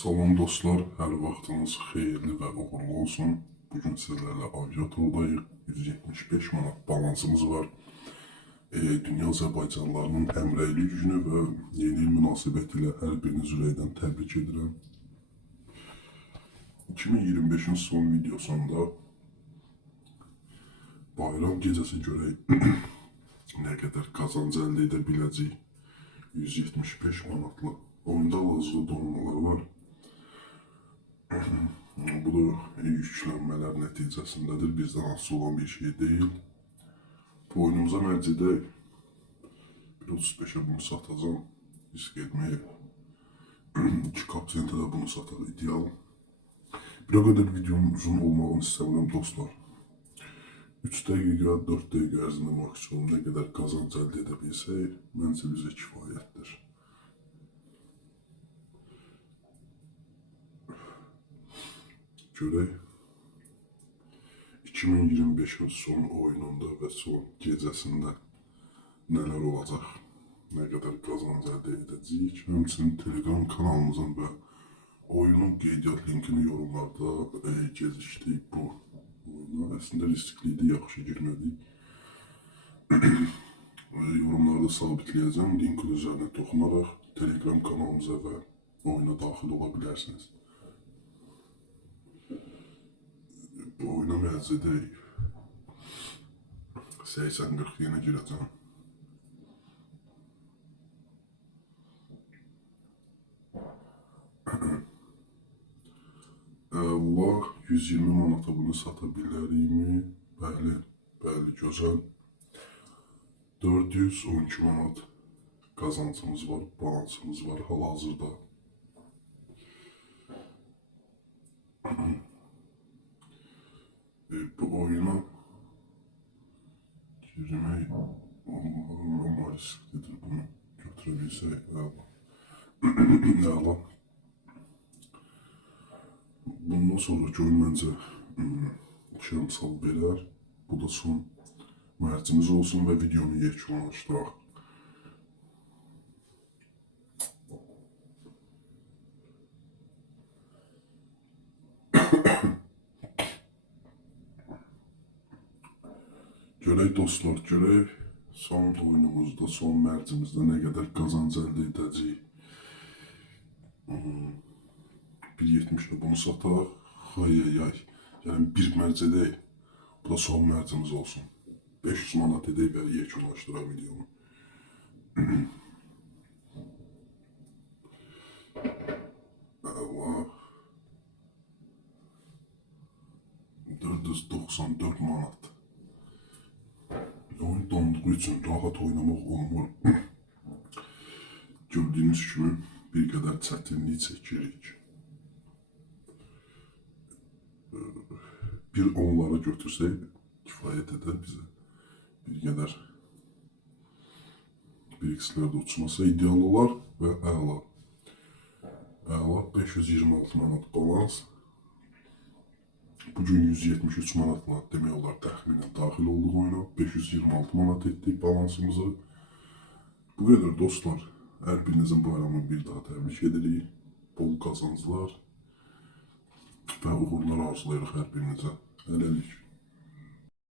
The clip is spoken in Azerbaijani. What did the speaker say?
Salam dostlar, hər vaxtınız xeyirli və uğurlu olsun. Bugün sizlərlə aviatordayıq. 175 manat balansımız var. Dünya Azərbaycanlılarının əmrəylik günü və yeni il münasibətilə hər birinizi ürəkdən təbrik edirəm. 2025-in son videosunda bayram gecəsi görək nə qədər qazanc əldə edə biləcək. 175 manatlı oyunda lazılı donmalar var. Bu da yüklənmələr nəticəsindədir. Bizdən asılı olan bir şey deyil. Bu oyunumuza mərcidə 1.35'e bunu satacağım. Risk etməyə 2 kapsiyentə də bunu sataq ideal. Bir o qədər videonun uzun olmağını istəmirəm dostlar. 3 dəqiqə, 4 dəqiqə ərzində maksimum nə qədər qazanc əldə edə bilsək, məncə bizə kifayətdir. Görək 2025'in son oyununda və son gecəsində nələr olacaq, nə qədər qazanc əldə edəcəyik. Həmçinin Telegram kanalımızın və oyunun qeydiyyat linkini yorumlarda gecikdik bu oyuna. Əslində riskli idi, yaxşı girmədik. Yorumlarda sabitləyəcəm, linkin üzərinə toxunaraq Telegram kanalımıza və oyuna daxil ola bilərsiniz. Bu oyuna mərcidə 80-40 yenə girəcəm. Allah 120 manata bunu sata bilərikmi? Bəli, gözəl. 412 manat qazancımız var, balansımız var hal-hazırda. Bu oyuna girmək amma risklidir, bunu götürə bilsək, əla. Bundan sonraki oyun məncə şəmsal verər. Bu da son mərcimiz olsun və videonu yekunlaşdıraq. Görək dostlar, görək son oyunumuzda, son mərcimizdə nə qədər qazanc əldə edəcəyik. 1.70'də bunu sataq. Yəni bir mərcə deyil. Bu da son mərcimiz olsun. 500 manat edək və yekunlaşdıraq videonu. Allah. 494 manat. Oyun donduğu üçün rahat oynamaq olmur. Gördüyünüz kimi bir qədər çətinlik çəkirik. Bir onlara götürsək kifayət edər bizə. Bir qədər 1x'lərdə uçmasa ideal olar və əla. Əla 526 manat balans. Bugün 173 manatla demək olar təxminən daxil olduq oyuna. 526 manat etdik balansımızı. Bu qədər dostlar. Hər birinizin bayramını bir daha təbrik edirik. Bol qazanclar və uğurlar arzulayırıq hər birinizə. Hələlik.